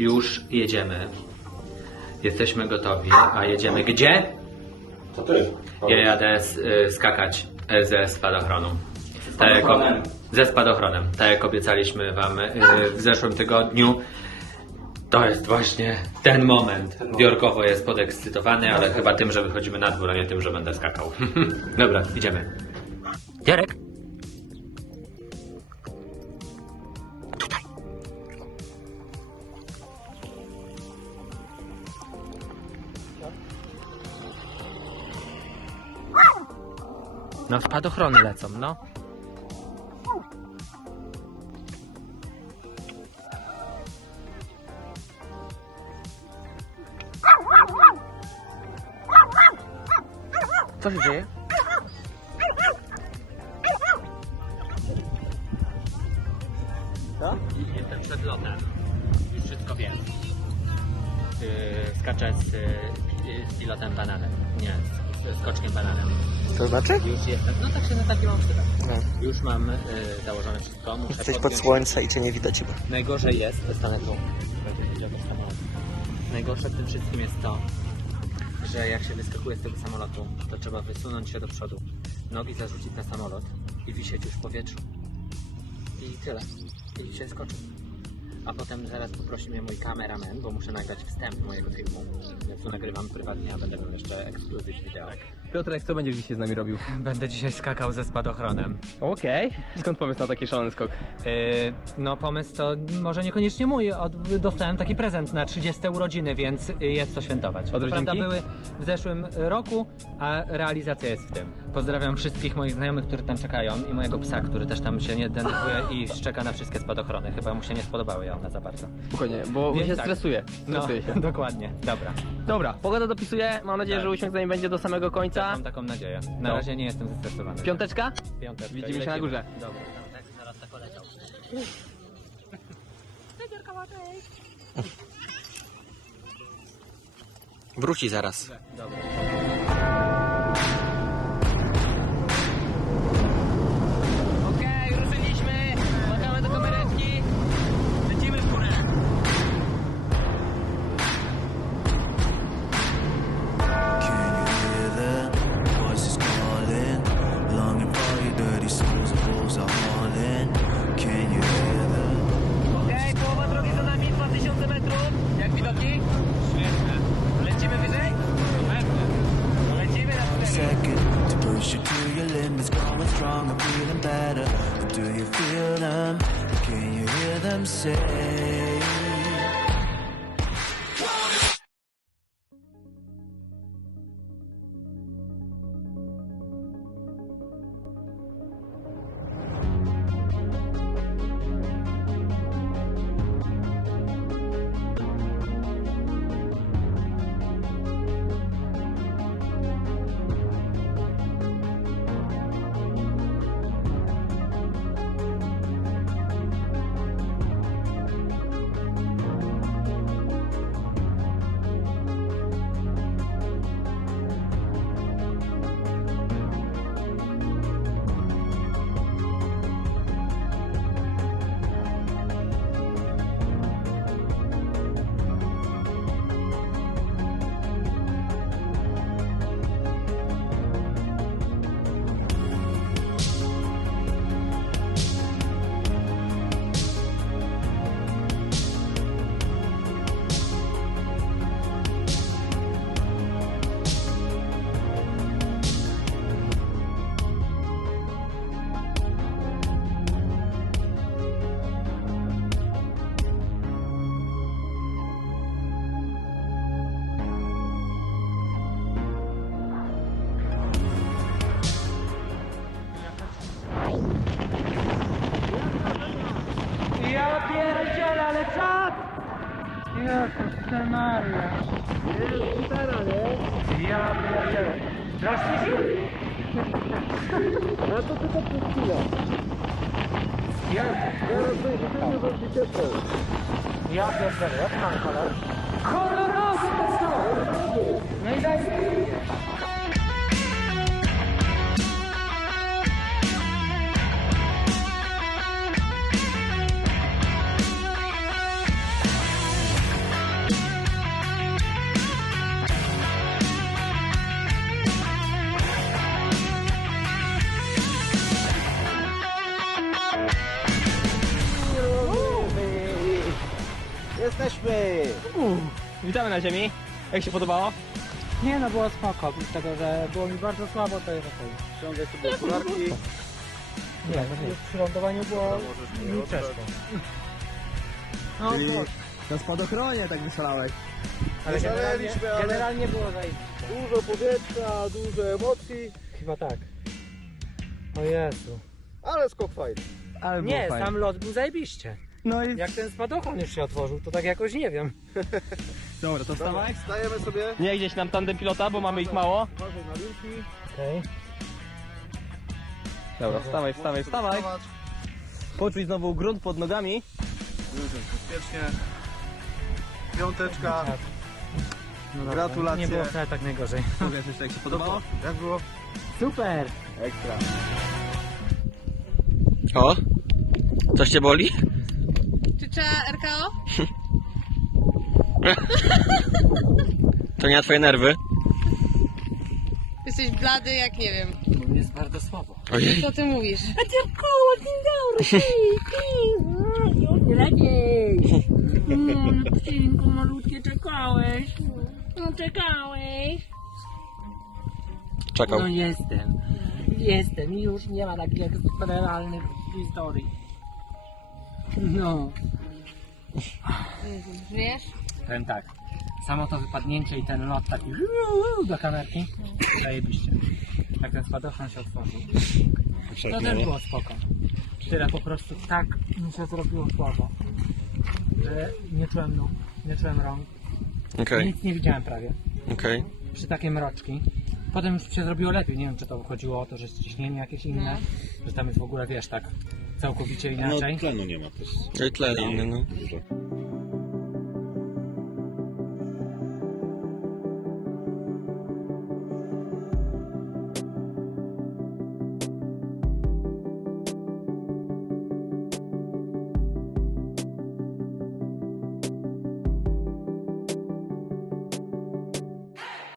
już jedziemy. Jesteśmy gotowi, a jedziemy gdzie? To ty. Ja jadę s- y, skakać y, ze spadochronu. Tak jak, spadochronem. ze spadochronem. Tak jak obiecaliśmy wam y, w zeszłym tygodniu. To jest właśnie ten moment. Moment. Bjorkowo jest podekscytowany, ale chyba tym, że wychodzimy na dwór, a nie tym, że będę skakał. Dobra, idziemy. Jarek? No spadochrony lecą, no. Co się dzieje? Co? Jestem przed lotem. Już wszystko wiem. Yy, skaczę z, yy, z pilotem bananem. Nie, z, z skoczkiem bananem. To znaczy? Już jestem. No tak się na taki mam przykład. No. Już mam yy, założone wszystko. Muszę Jesteś pod podpiąć- słońce i cię nie widać chyba. Najgorzej jest, stanę tu. Najgorsze w tym wszystkim jest to, że jak się wyskakuje z tego samolotu, to trzeba wysunąć się do przodu, nogi zarzucić na samolot i wisieć już w powietrzu. I tyle. I się skoczy. A potem zaraz poprosi mnie mój kameraman, bo muszę nagrać wstęp mojego filmu. Tu nagrywam prywatnie, a będę miał jeszcze ekskluzyw wideo. Piotrek, co będziesz dzisiaj z nami robił? Będę dzisiaj skakał ze spadochronem. Okej. Skąd pomysł na taki szalony skok? Yy, no pomysł to może niekoniecznie mój, od, dostałem taki prezent na 30 urodziny, więc jest co świętować. Co Prawda rodzinki? były w zeszłym roku, a realizacja jest w tym. Pozdrawiam wszystkich moich znajomych, którzy tam czekają i mojego psa, który też tam się nie denerwuje i szczeka na wszystkie spadochrony. Chyba mu się nie spodobały one za bardzo. Spokojnie, bo Więc się tak. stresuje. No, Stresuje się. dokładnie, dobra. Dobra, pogoda dopisuje. Mam nadzieję, Tak. że uśmiech z nami będzie do samego końca. Mam taką nadzieję. Na No. razie nie jestem zestresowany. Piąteczka? Piąteczka. Widzimy się na górze. Dobra. Tak, zaraz tak poleciał. Wróci zaraz. Dobra. Going strong, I'm feeling better. Do you feel them? Can you hear them say? Ja pierdzielę, ale czad! Jezus Maria. Jest gitara, nie? Ja pierdzielę. Strasznie się? A to tylko przez chwilę. Ja, ja pierdzielę, jak mam kolor? Kolorowy to są! No i daj Jesteśmy! Witamy na ziemi. Jak się podobało? Nie no, było spoko, oprócz tego, że było mi bardzo słabo, to jest okej. Ściągaj sobie okularki. Nie, no nie. Przy lądowaniu było mi ciężko. No, Czyli było, na spadochronie tak wyszalałeś. ale generalnie, Zaleliśmy, ale- generalnie było zajebiście. Dużo powietrza, dużo emocji, Chyba tak. O Jezu. ale skok fajny. Ale Nie, sam lot był zajebiście. No i Jak ten spadochron już się otworzył, to tak jakoś nie wiem. dobra, to wstawaj. Stajemy sobie. Nie gdzieś nam tandem pilota, bo mamy ich mało. Uważaj na linki. Okej. Dobra, wstawaj, wstawaj, wstawaj. Wstawać. Poczuj znowu grunt pod nogami. Wyżej, bezpiecznie. Piąteczka. No dobra, Gratulacje. Nie było wcale tak najgorzej. Powiedz jeszcze jak się podobało. Jak było? Super! Ekstra. O? Coś cię boli? Czy trzeba RKO? To nie na twoje nerwy? Jesteś blady jak nie wiem. Jest bardzo słabo. Ojej. Co ty mówisz? Mm, synku malutkie, czekałeś. No czekałeś. Czekał. No jestem. Jestem i już nie ma takich ekstremalnych historii. No. Wiesz? Powiem tak. Samo to wypadnięcie i ten lot taki do kamerki. Zajebiście. Jak ten spadochron się otworzył. To też było spoko. Tyle po prostu tak mi się zrobiło słabo. Że nie czułem nóg, nie czułem rąk. Okej, Nic nie widziałem prawie. okej. Przy takie mroczki. Potem już się zrobiło lepiej. Nie wiem, czy to chodziło o to, że jest ciśnienie jakieś inne. Że tam jest w ogóle, wiesz, tak całkowicie inaczej. No tlenu nie ma. No tlen inny, no. Dużo.